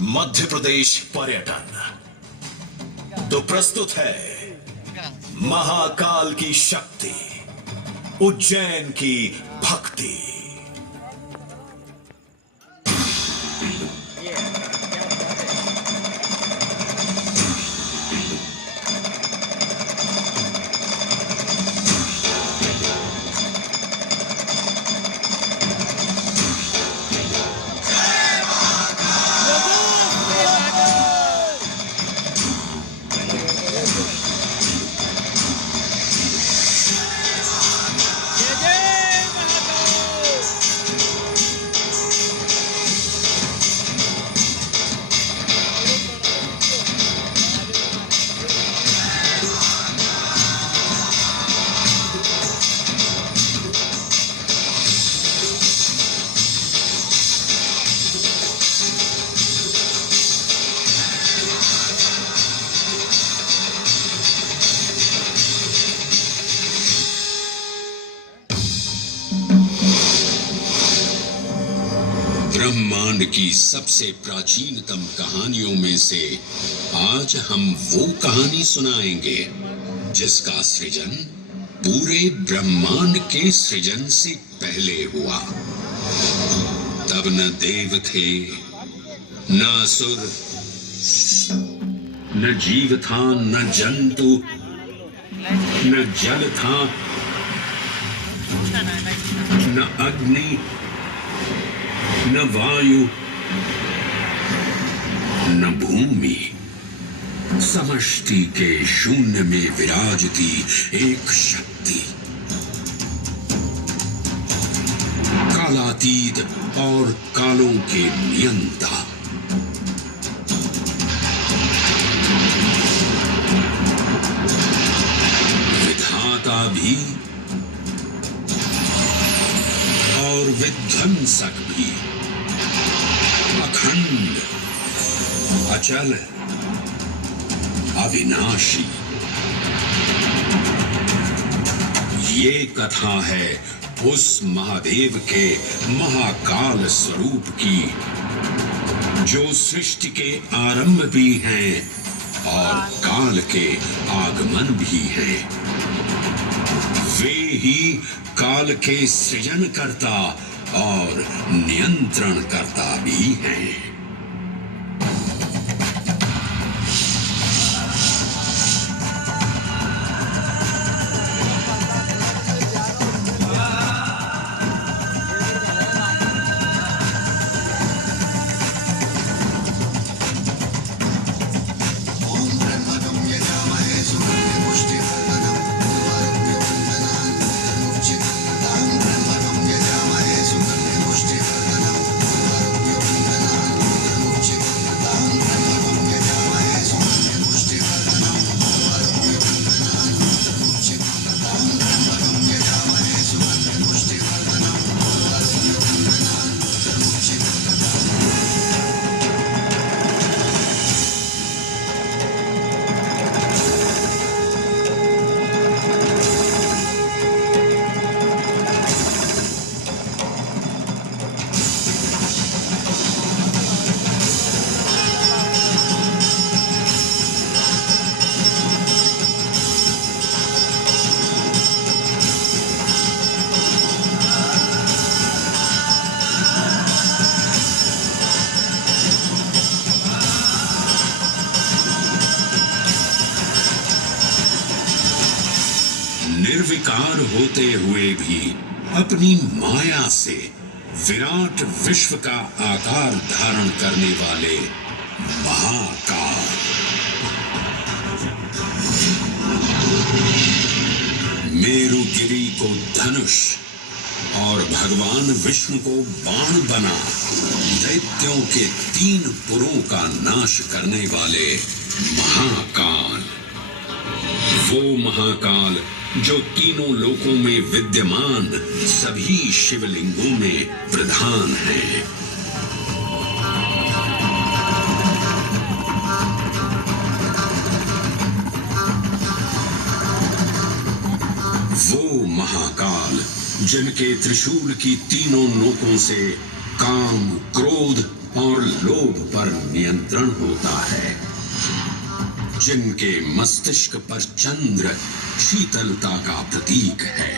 मध्य प्रदेश पर्यटन। तो प्रस्तुत है महाकाल की शक्ति, उज्जैन की भक्ति। ब्रह्मांड की सबसे प्राचीनतम कहानियों में से आज हम वो कहानी सुनाएंगे जिसका सृजन पूरे ब्रह्मांड के सृजन से पहले हुआ। तब न देव थे, न असुर, न जीव था, न जंतु, न जल था, न अग्नि, न वायु, न भूमि। समष्टि के शून्य में विराजती एक शक्ति, कालातीत और कालों के नियंता। विधाता भी और विध्वंसक भी, अखंड, अचल, अविनाशी। ये कथा है उस महादेव के महाकाल स्वरूप की, जो सृष्टि के आरंभ भी हैं और काल के आगमन भी हैं। वे ही काल के सृजन करता और नियंत्रण करता भी हैं। निर्विकार होते हुए भी अपनी माया से विराट विश्व का आकार धारण करने वाले महाकाल। मेरुगिरी को धनुष और भगवान विष्णु को बाण बना दैत्यों के 3 पुरों का नाश करने वाले महाकाल। वो महाकाल जो तीनों लोकों में विद्यमान सभी शिवलिंगों में प्रधान है। वो महाकाल जिनके त्रिशूल की तीनों नोकों से काम, क्रोध और लोभ पर नियंत्रण होता है। जिनके मस्तिष्क पर चंद्र शीतलता का प्रतीक है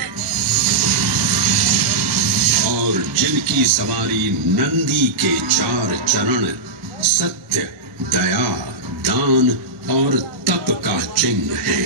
और जिनकी सवारी नंदी के 4 चरण सत्य, दया, दान और तप का चिन्ह है।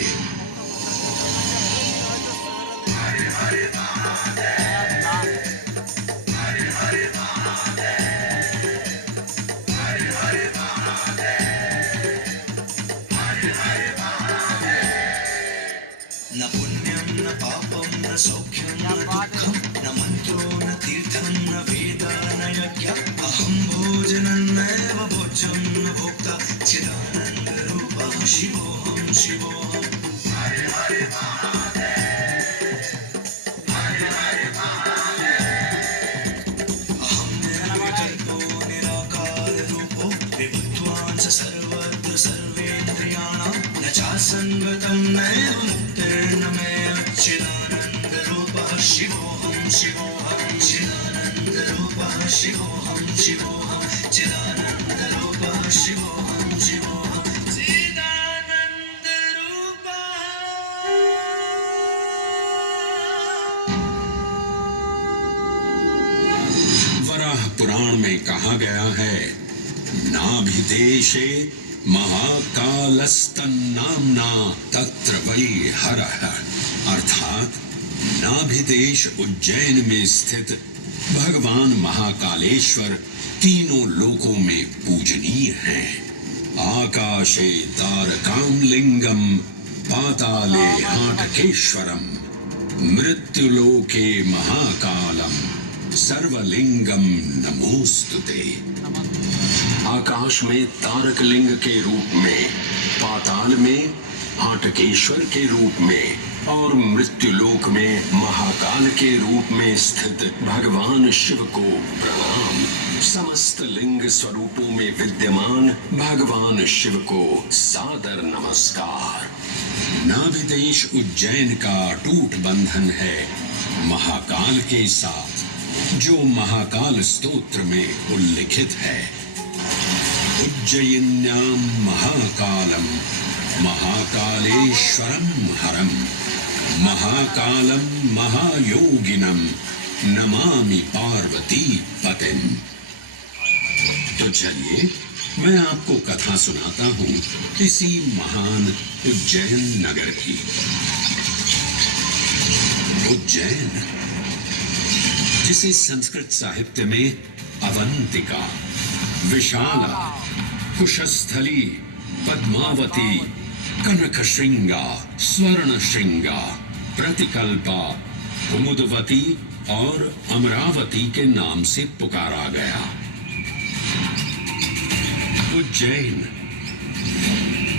न पुण्यं न पापं न सौख्यं न दुःखं न मन्त्रो न तीर्थं न वेद न यज्ञः अहं भोजनं नैव भोज्यं न भोक्ता चिदानन्दरूपः शिवोऽहं शिवोऽहम्। अहं निर्विकल्पो निराकाररूपो विभुत्वान् च सर्वत्र सर्वेन्द्रियाणां न चासङ्गतं नैव मुक्तिर्न मे चिदानन्दरूपः शिवोऽहं शिवोऽहं चिदानन्दरूपः शिवोऽहं शिवोऽहं चिदानन्दरूपः शिवोऽहं शिवोऽहं वराह पुराण में कहा गया है, नाभिदेशे महाकालस्तन्नाम्ना तत्र वै हरः, अर्थात नाभिदेश उज्जैन में स्थित भगवान महाकालेश्वर तीनों लोकों में पूजनीय हैं। आकाशे तारकामलिंगम पाताले हाटकेश्वरम मृत्युलोके महाकालम सर्वलिंगम नमोस्तुते। आकाश में तारक लिंग के रूप में, पाताल में हाटकेश्वर के रूप में और मृत्युलोक में महाकाल के रूप में स्थित भगवान शिव को प्रणाम। समस्त लिंग स्वरूपों में विद्यमान भगवान शिव को सादर नमस्कार। नाभिदेश उज्जैन का अटूट बंधन है महाकाल के साथ, जो महाकाल स्तोत्र में उल्लिखित है। उज्जयिन्यां महाकालम महाकालेश्वरम हरम महाकालम महायोगिनम नमामि पार्वती पतिम। तो चलिए मैं आपको कथा सुनाता हूँ इसी महान उज्जैन नगर की। उज्जैन, जिसे संस्कृत साहित्य में अवंतिका, विशाला, कुशस्थली, पद्मावती, कनकश्रृंगा, स्वर्णश्रृंगा, प्रतिकल्पा, कुमुदवती और अमरावती के नाम से पुकारा गया। उज्जैन,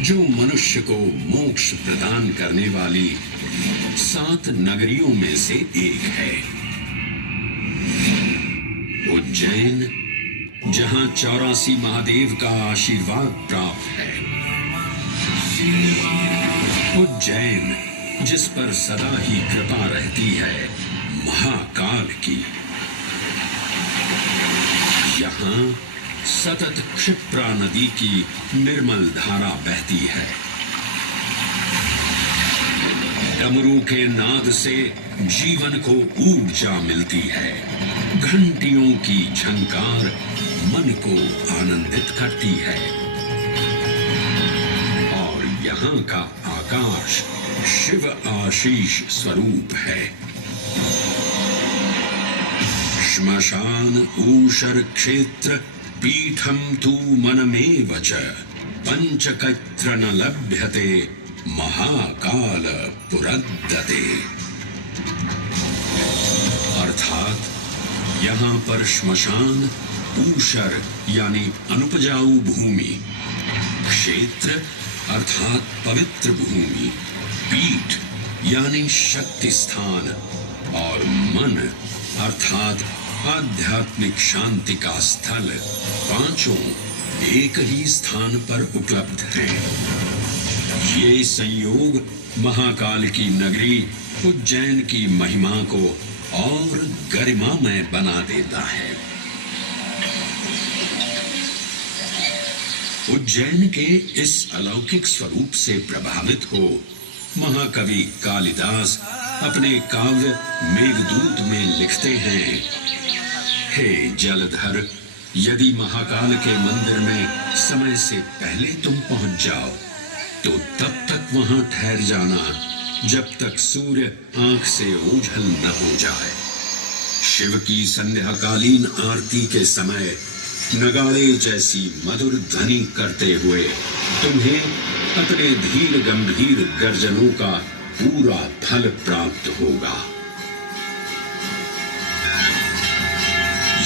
जो मनुष्य को मोक्ष प्रदान करने वाली 7 नगरियों में से एक है। उज्जैन, जहां 84 महादेव का आशीर्वाद प्राप्त है। उज्जैन, जिस पर सदा ही कृपा रहती है महाकाल की। यहाँ सतत क्षिप्रा नदी की निर्मल धारा बहती है। डमरू के नाद से जीवन को ऊर्जा मिलती है। घंटियों की झंकार मन को आनंदित करती है। और यहाँ का आकाश शिव आशीष स्वरूप है। श्मशान ऊषर क्षेत्र पीठम तु मनमेव च पंचकत्र न लभ्यते महाकाल पुरद्दते। अर्थात यहाँ पर श्मशान, ऊषर यानी अनुपजाऊ भूमि, क्षेत्र अर्थात पवित्र भूमि, पीठ यानी शक्ति स्थान और मन अर्थात आध्यात्मिक शांति का स्थल, पांचों एक ही स्थान पर उपलब्ध हैं। ये संयोग महाकाल की नगरी उज्जैन की महिमा को और गरिमामय बना देता है। उज्जैन के इस अलौकिक स्वरूप से प्रभावित हो महाकवि कालिदास अपने काव्य मेघदूत में लिखते हैं, हे जलधर, यदि महाकाल के मंदिर में समय से पहले तुम पहुंच जाओ तो तब तक वहां ठहर जाना जब तक सूर्य आंख से ओझल न हो जाए। शिव की संध्याकालीन आरती के समय नगाड़े जैसी मधुर ध्वनि करते हुए तुम्हें अपने धीर गंभीर गर्जनों का पूरा फल प्राप्त होगा।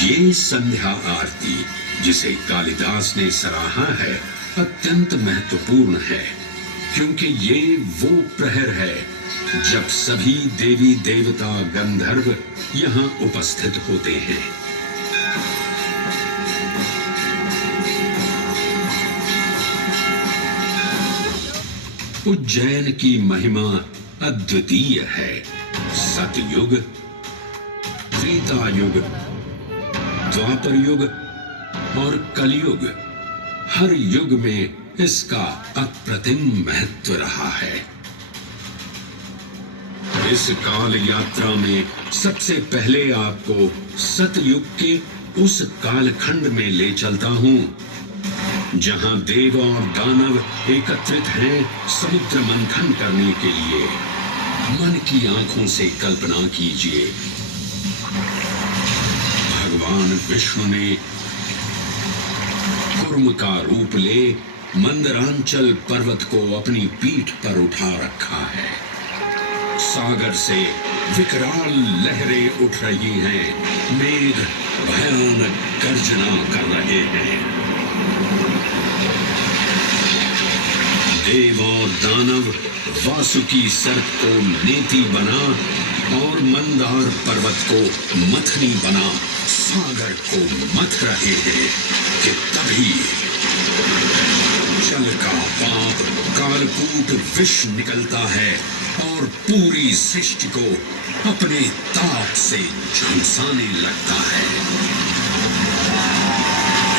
ये संध्या आरती जिसे कालिदास ने सराहा है अत्यंत महत्वपूर्ण है, क्योंकि ये वो प्रहर है जब सभी देवी देवता गंधर्व यहाँ उपस्थित होते हैं। उज्जैन की महिमा अद्वितीय है। सतयुग, त्रेता युग, द्वापर युग और कलयुग, हर युग में इसका अप्रतिम महत्व रहा है। इस काल यात्रा में सबसे पहले आपको सतयुग के उस कालखंड में ले चलता हूं जहां देव और दानव एकत्रित हैं समुद्र मंथन करने के लिए। मन की आंखों से कल्पना कीजिए, भगवान विष्णु ने कूर्म का रूप ले मंदरांचल पर्वत को अपनी पीठ पर उठा रखा है। सागर से विकराल लहरें उठ रही हैं, मेघ भयानक गर्जना कर रहे हैं। देव और दानव वासुकी सर्प को नेति बना और मंदार पर्वत को मथनी बना सागर को मथ रहे हैं कि तभी जल का पाप कालकूट विष निकलता है और पूरी सृष्टि को अपने ताप से झुलसाने लगता है।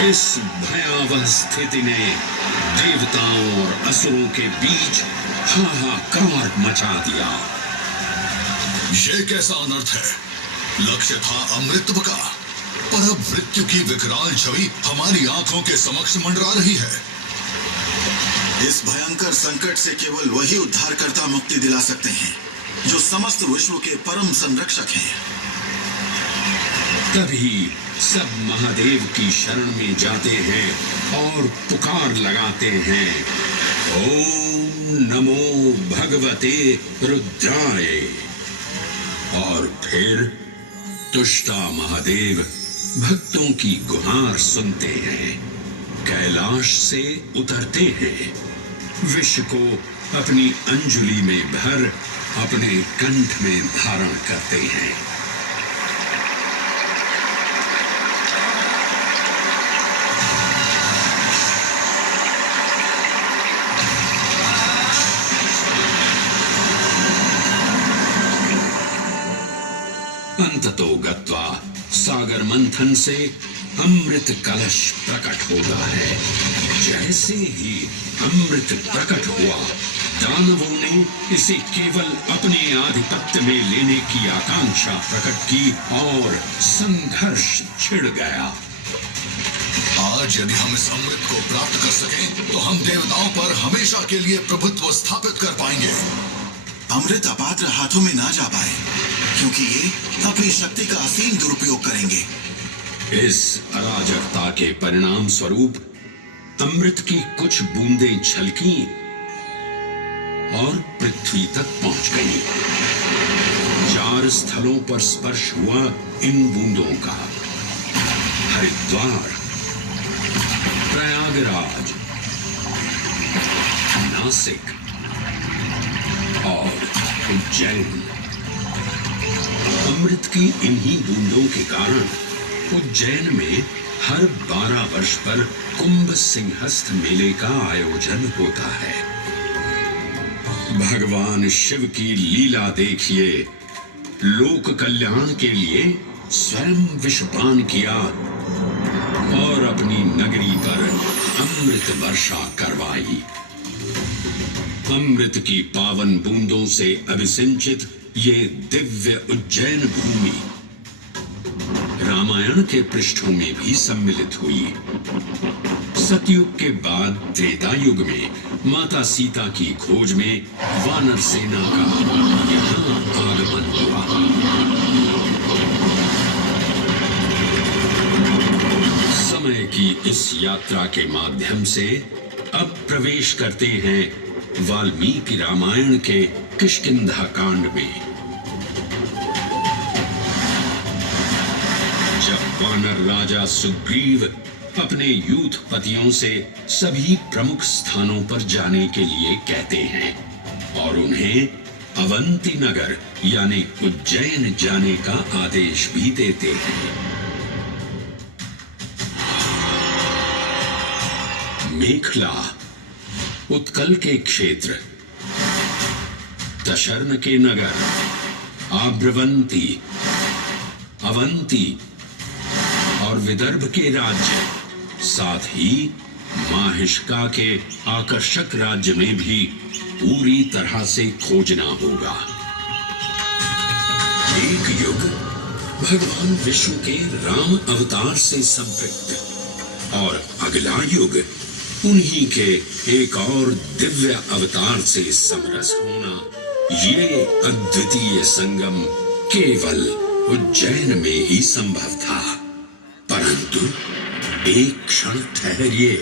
इस भयावह स्थिति ने देवताओं और असुरों के बीच हाहाकार मचा दिया। ये कैसा अनर्थ है? लक्ष्य था अमृतत्व का, पर अब मृत्यु की विकराल छवि हमारी आंखों के समक्ष मंडरा रही है। इस भयंकर संकट से केवल वही उद्धारकर्ता मुक्ति दिला सकते हैं जो समस्त विश्व के परम संरक्षक हैं। तभी सब महादेव की शरण में जाते हैं और पुकार लगाते हैं, ओम नमो भगवते रुद्राय। और फिर तुष्टा महादेव भक्तों की गुहार सुनते हैं, कैलाश से उतरते हैं, विष को अपनी अंजुलि में भर अपने कंठ में धारण करते हैं। अंततो गत्वा सागर मंथन से अमृत कलश प्रकट होता है। जैसे ही अमृत प्रकट हुआ, दानवों ने इसे केवल अपने आधिपत्य में लेने की आकांक्षा प्रकट की और संघर्ष छिड़ गया। आज यदि हम इस अमृत को प्राप्त कर सकें, तो हम देवताओं पर हमेशा के लिए प्रभुत्व स्थापित कर पाएंगे। अमृत अपात्र हाथों में ना जा पाए, क्योंकि ये अपनी शक्ति का असीम दुरुपयोग करेंगे। इस अराजकता के परिणाम स्वरूप अमृत की कुछ बूंदें छलकी और पृथ्वी तक पहुंच गईं। 4 स्थलों पर स्पर्श हुआ इन बूंदों का, हरिद्वार, प्रयागराज, नासिक और उज्जैन। अमृत की इन्हीं बूंदों के कारण उज्जैन में हर 12 वर्ष पर कुंभ सिंहस्थ मेले का आयोजन होता है। भगवान शिव की लीला देखिए, लोक कल्याण के लिए स्वयं विषपान किया और अपनी नगरी पर अमृत वर्षा करवाई। अमृत की पावन बूंदों से अभिसिंचित ये दिव्य उज्जैन भूमि रामायण के पृष्ठों में भी सम्मिलित हुई। सतयुग के बाद त्रेता युग में माता सीता की खोज में वानर सेना का यहाँ आगमन हुआ। समय की इस यात्रा के माध्यम से अब प्रवेश करते हैं वाल्मीकि रामायण के किष्किंधा कांड में। जब वानर राजा सुग्रीव अपने यूथपतियों से सभी प्रमुख स्थानों पर जाने के लिए कहते हैं और उन्हें अवंती नगर यानी उज्जैन जाने का आदेश भी देते हैं। मेखला उत्कल के क्षेत्र, दशर्न के नगर, आभ्रवंती, अवंती और विदर्भ के राज्य, साथ ही माहिष्का के आकर्षक राज्य में भी पूरी तरह से खोजना होगा। एक युग भगवान विष्णु के राम अवतार से संपृक्त और अगला युग उन्हीं के एक और दिव्य अवतार से समरस होना, ये अद्वितीय संगम केवल उज्जैन में ही संभव था। परंतु एक क्षण ठहरिए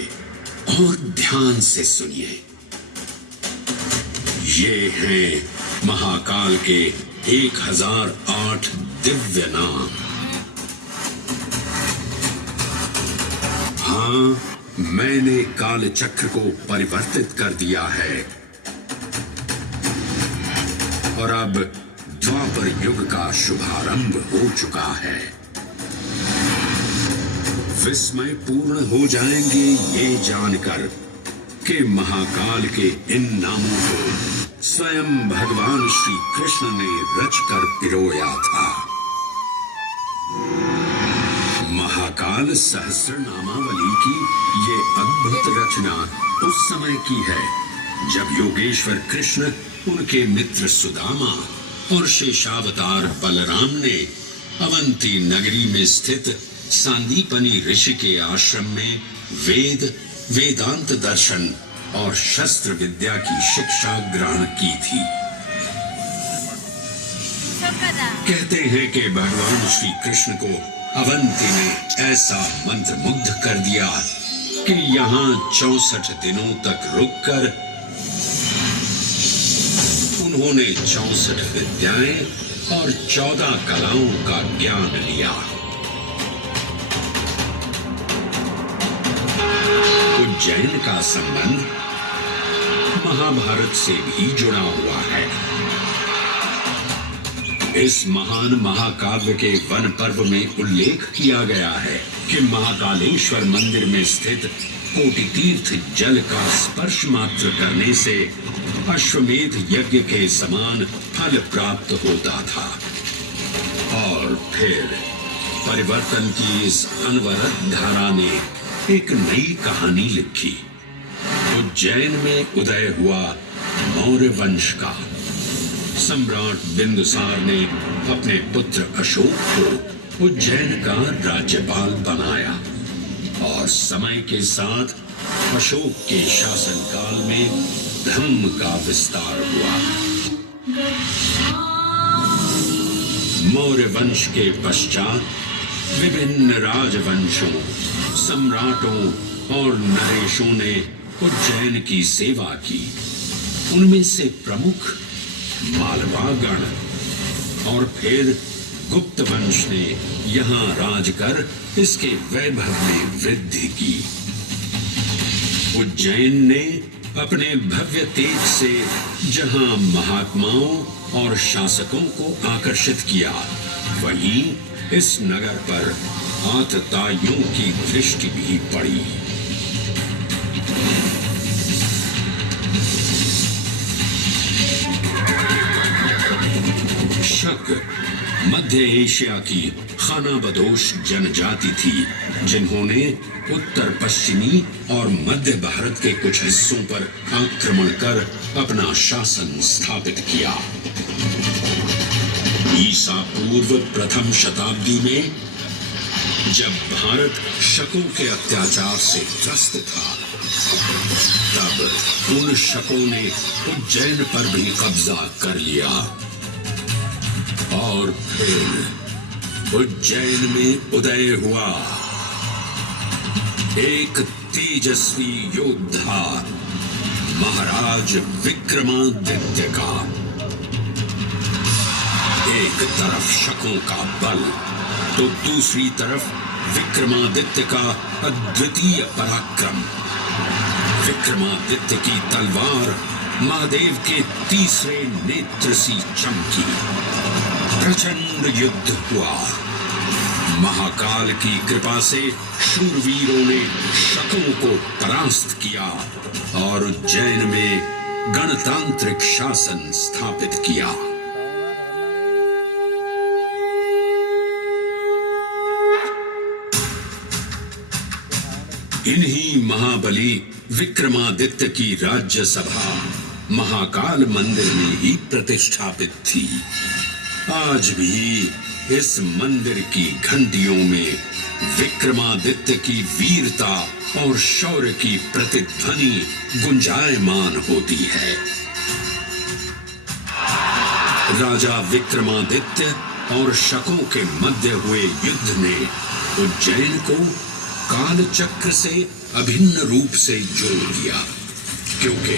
और ध्यान से सुनिए। ये हैं महाकाल के 1008 दिव्य नाम। हाँ, मैंने काल चक्र को परिवर्तित कर दिया है और अब द्वापर युग का शुभारंभ हो चुका है। विस्मय पूर्ण हो जाएंगे ये जानकर कि महाकाल के इन नामों को स्वयं भगवान श्री कृष्ण ने रचकर पिरोया था। महाकाल सहस्र नामावली की ये अद्भुत रचना उस समय की है जब योगेश्वर कृष्ण, उनके मित्र सुदामा और शेषावतार बलराम ने अवंती नगरी में स्थित सांदीपनी ऋषि के आश्रम में वेद, वेदांत दर्शन और शस्त्र विद्या की शिक्षा ग्रहण की थी। कहते हैं कि भगवान श्री कृष्ण को अवंती ने ऐसा मंत्रमुग्ध कर दिया कि यहाँ 64 दिनों तक रुककर उन्होंने 64 विद्याएं और 14 कलाओं का ज्ञान लिया। उज्जैन का संबंध महाभारत से भी जुड़ा हुआ है। इस महान महाकाव्य के वन पर्व में उल्लेख किया गया है कि महाकालेश्वर मंदिर में स्थित कोटि तीर्थ जल का स्पर्श मात्र करने से अश्वमेध यज्ञ के समान फल प्राप्त होता था। और फिर परिवर्तन की इस अनवरत धारा ने एक नई कहानी लिखी। उज्जैन में उदय हुआ मौर्य वंश का। सम्राट बिंदुसार ने अपने पुत्र अशोक को उज्जैन का राज्यपाल बनाया और समय के साथ अशोक के शासनकाल में धर्म का विस्तार हुआ। मौर्य वंश के पश्चात विभिन्न राजवंशों, सम्राटों और नरेशों ने उज्जैन की सेवा की। उनमें से प्रमुख मालवागण और फिर गुप्त वंश ने यहाँ राज कर इसके वैभव में वृद्धि की। उज्जैन ने अपने भव्य तेज से जहाँ महात्माओं और शासकों को आकर्षित किया, वहीं इस नगर पर आतताइयों की दृष्टि भी पड़ी। शक मध्य एशिया की खानाबदोश जनजाति थी, जिन्होंने उत्तर पश्चिमी और मध्य भारत के कुछ हिस्सों पर आक्रमण कर अपना शासन स्थापित किया। ईसा पूर्व प्रथम शताब्दी में जब भारत शकों के अत्याचार से त्रस्त था, तब उन शकों ने उज्जैन पर भी कब्जा कर लिया और फिर उज्जैन में उदय हुआ एक तेजस्वी योद्धा महाराज विक्रमादित्य का। एक तरफ शकों का बल तो दूसरी तरफ विक्रमादित्य का अद्वितीय पराक्रम। विक्रमादित्य की तलवार महादेव के तीसरे नेत्र सी चमकी। प्रचंड युद्ध हुआ। महाकाल की कृपा से शूरवीरों ने शकों को परास्त किया और उज्जैन में गणतांत्रिक शासन स्थापित किया। इन्हीं महाबली विक्रमादित्य की राज्यसभा महाकाल मंदिर में ही प्रतिष्ठापित थी। आज भी इस मंदिर की घंटियों में विक्रमादित्य की वीरता और शौर्य की प्रतिध्वनि गुंजायमान होती है। राजा विक्रमादित्य और शकों के मध्य हुए युद्ध ने उज्जैन को कालचक्र से अभिन्न रूप से जोड़ दिया, क्योंकि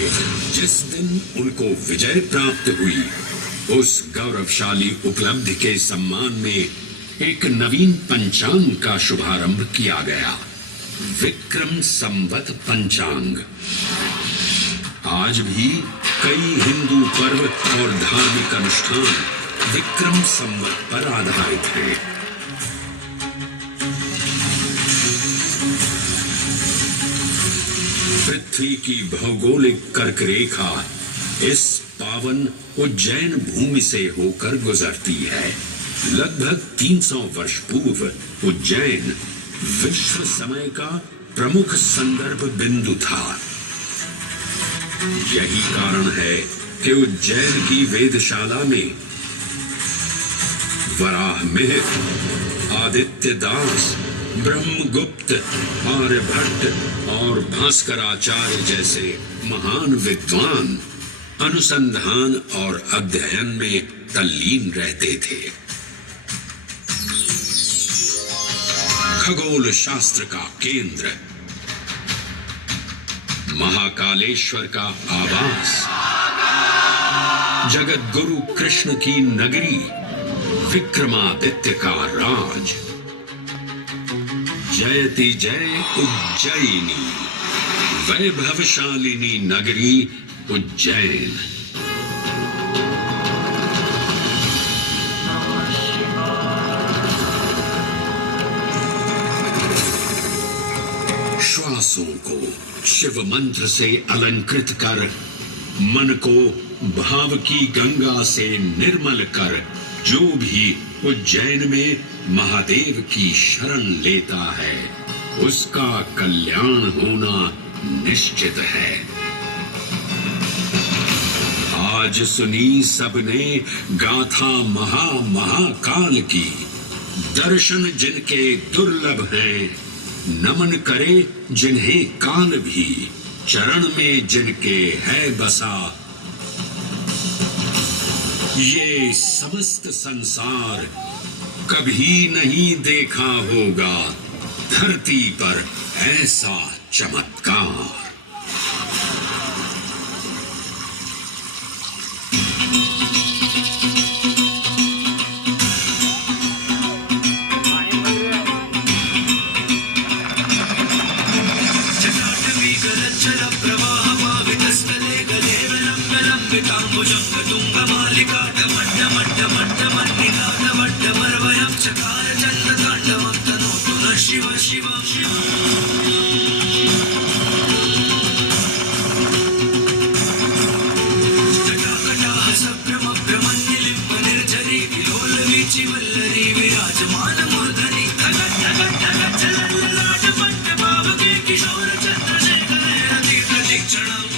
जिस दिन उनको विजय प्राप्त हुई, उस गौरवशाली उपलब्धि के सम्मान में एक नवीन पंचांग का शुभारंभ किया गया, विक्रम संवत पंचांग। आज भी कई हिंदू पर्व और धार्मिक अनुष्ठान विक्रम संवत पर आधारित हैं। पृथ्वी की भौगोलिक कर्क रेखा इस पावन उज्जैन भूमि से होकर गुजरती है। लगभग 300 वर्ष पूर्व उज्जैन विश्व समय का प्रमुख संदर्भ बिंदु था। यही कारण है कि उज्जैन की वेदशाला में वराहमिहिर, आदित्य दास, ब्रह्मगुप्त, आर्यभट्ट और भास्कराचार्य जैसे महान विद्वान अनुसंधान और अध्ययन में तल्लीन रहते थे। खगोल शास्त्र का केंद्र, महाकालेश्वर का आवास, जगत गुरु कृष्ण की नगरी, विक्रमादित्य का राज। जयति जय उज्जैनी, वैभवशालिनी नगरी उज्जैन। श्वासों को शिव मंत्र से अलंकृत कर, मन को भाव की गंगा से निर्मल कर, जो भी उज्जैन में महादेव की शरण लेता है, उसका कल्याण होना निश्चित है। आज सुनी सबने गाथा महाकाल की, दर्शन जिनके दुर्लभ हैं, नमन करे जिन्हें काल भी, चरण में जिनके है बसा। ये समस्त संसार कभी नहीं देखा होगा धरती पर ऐसा चमत्कार। चढ़ा